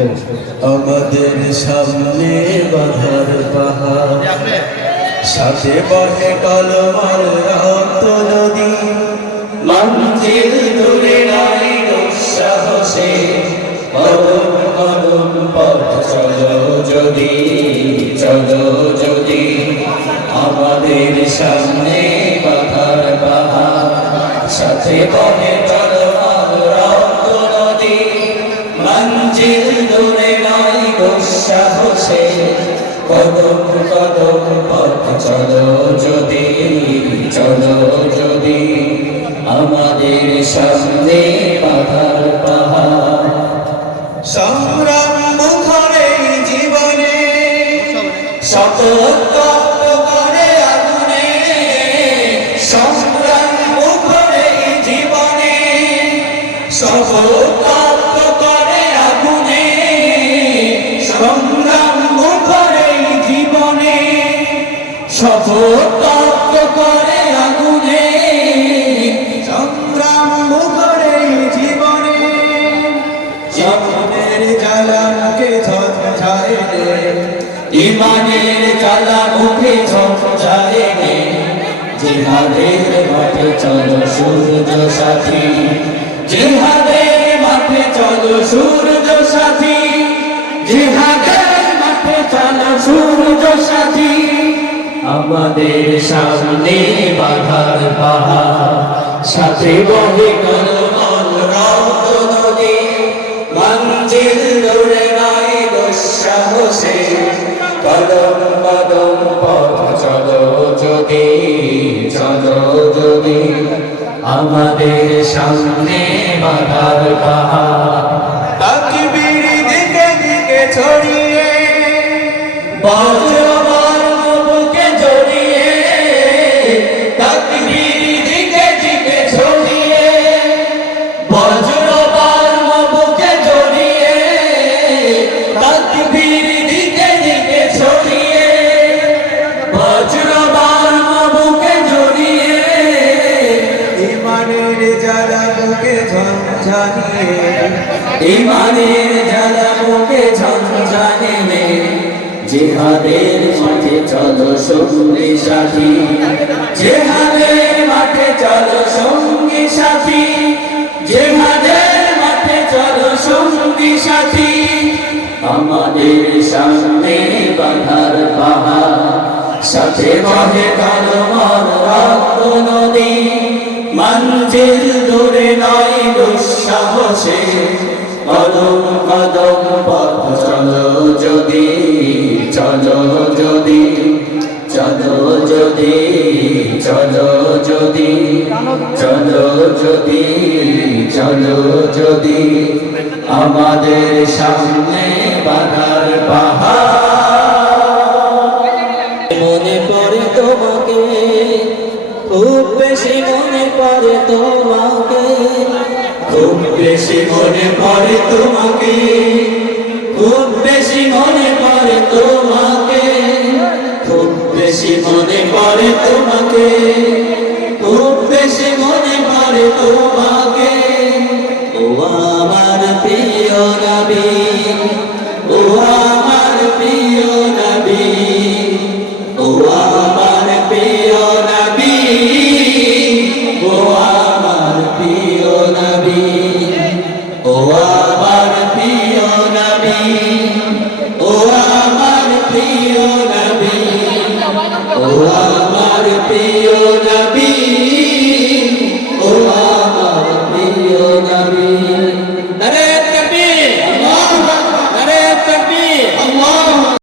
আমাদের সামনে বাধার পাহাড়, সাথে বহে কলমার রক্ত নদী। মঞ্জিল দূরে নাই দুঃসাহসে, কদম কদম পথ চলো যদি, চলো যদি। আমাদের সামনে বাধার পাহাড়, সাথে বহে কলমার রক্ত নদী। মঞ্জিল দূরে নাই দুঃসাহসে, কদম কদম পথ চলো যদি, চলো যদি। আমাদের সামনে বাধার পাহাড়, সংগ্রাম মুখর এই জীবনে, শপথ করে আগুনে। সংগ্রাম মুখর এই জীবনে, শপথ করে আগুনে। সংগ্রাম মুখর এই জীবনে, শপথ করে আগুনে। সংগ্রাম মুখর এই জীবনে, জীবনের জ্বালা মুখে ঝঞ্ঝায় রে, ইমানের জ্বালা মুখে ঝঞ্ঝায় রে। জিহাদের মাঠে চলো সূর্য সাথী, জিহাদের মাঠে চলো সূর্য সাথী, জিহাদের মাঠে চলো সূর্য সাথী। আমাদের সামনে বাধার পাহাড়, সাথে বহে কলমার রক্ত নদী। মঞ্জিল দূরে নাই দুঃসাহসে, কদম কদম পথ চলো যদি, চলো যদি। আমাদের সামনে বাধার পাহাড়, তাকবীর দিকে দিকে ছড়িয়ে, বজ্রবার বুকে জড়িয়ে। তাকবীর দিকে দিকে ছড়িয়ে, বজ্রবার বুকে জড়িয়ে। তাকবীর দিকে দিকে ছড়িয়ে, বজ্রবার বুকে জড়িয়ে। ইমানের জ্বালা বুকে ঝঞ্ঝানিয়ে, ইমানের জ্বালা বুকে ঝঞ্ঝানিয়ে। জিহাদের মাঠে চলো সঙ্গী সাথী, জিহাদের মাঠে চলো সঙ্গী সাথী, জিহাদের মাঠে চলো সঙ্গী সাথী। আমাদের সামনে বাধার পাহাড়, সাথে বহে কলমার রক্ত নদী। মঞ্জিল দূরে নাই দুঃসাহসে, কদম কদম পথ চলো যদি, চলো যদি, চলো যদি, চলো যদি, চলো যদি, চলো যদি। আমাদের সামনে বাধার পাহাড়, মনে পড়ে তোমাকে, খুব বেশি মনে পড়ে তোমাকে, খুব বেশি মনে পড়ে তোমাকে, খুব বেশি মনে পড়ে তোমাকে, খুব বেশি মনে পড়ে তোমাকে, খুব বেশি মনে পড়ে তোমাকে। ও আমার প্রিয় নবী, ও আমার প্রিয় নবী, ও আমার প্রিয় নবী, ও আমার প্রিয় নবী, ও আমার প্রিয় নবী, ও আমার প্রিয় নবী, ও আমার প্রিয় নবী।